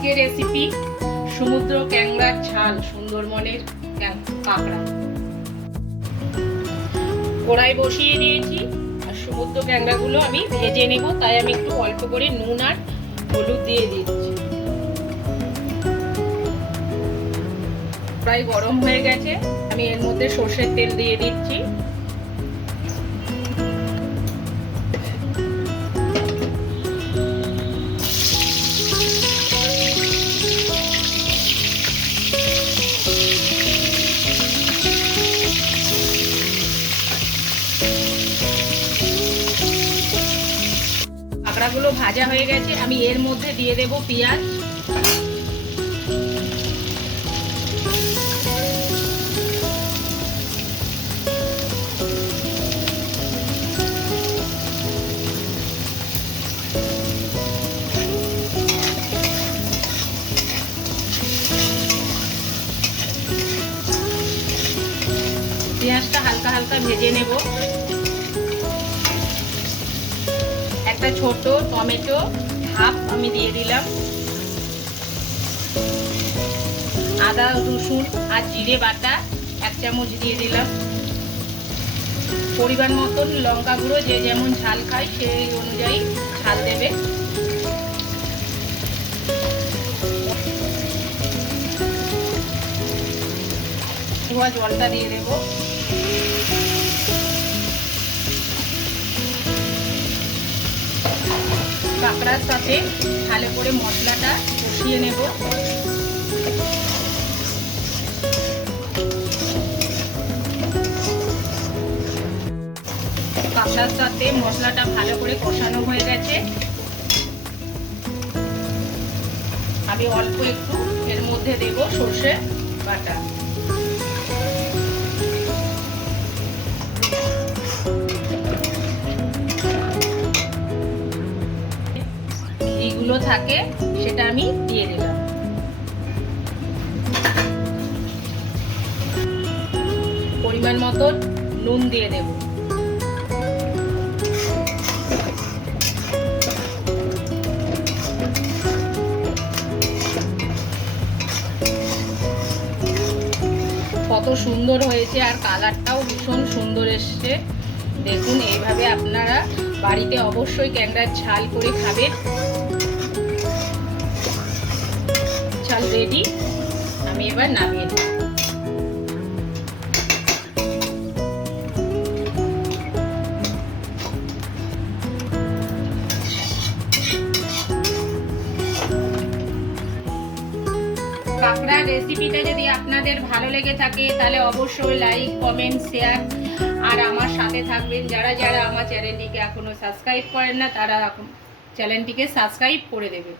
আজকের রেসিপি সমুদ্র ক্যাংড়ার ঝাল সুন্দরবনের কাঁকড়া। কড়াই বসিয়ে দিয়েছি, আর সমুদ্র ক্যাংড়াগুলো আমি ভেজে নেব, তাই আমি একটু অল্প করে নুন আর হলুদ দিয়ে দিচ্ছি। প্রায় গরম হয়ে গেছে, আমি এর মধ্যে সর্ষের তেল দিয়ে দিচ্ছি। ভাজা হয়ে গেছে আমি এর মধ্যে দিয়ে দেব পেঁয়াজ। পেঁয়াজটা হালকা হালকা ভেজে নেব। একটা ছোট টমেটো হাফ আমি দিয়ে দিলাম। আদা, রসুন আর জিরে বাটা এক চামচ দিয়ে দিলাম। পরিমাণ মতন লঙ্কা গুঁড়ো যে যেমন ঝাল খায় সেই অনুযায়ী ঝাল দেবে। জলটা দিয়ে দেবো। কাঁকড়ার সাথে ভালো করে মশলাটা কষিয়ে নেব। কাঁকড়ার সাথে মশলাটা ভালো করে কষানো হয়ে গেছে। আমি অল্প একটু এর মধ্যে দেব সর্ষে বাটা। ঘিগুলো থাকে, সেটা আমি দিয়ে দিলাম। পরিমাণ মতন নুন দিয়ে দেব। কত সুন্দর হয়েছে, আর কালারটাও ভীষণ সুন্দর এসছে। দেখুন, এইভাবে আপনারা বাড়িতে অবশ্যই ক্যাংরার ঝাল করে খাবেন। রেডি? আমি এবার নামিয়ে দেব কাঁকড়ার রেসিপিটা যদি আপনাদের ভালো লেগে থাকে, তাহলে অবশ্যই লাইক কমেন্ট শেয়ার আর আমার সাথে থাকবেন। যারা যারা আমার চ্যানেলটিকে এখনও সাবস্ক্রাইব করেন না, তারা এখন চ্যানেলটিকে সাবস্ক্রাইব করে দেবেন।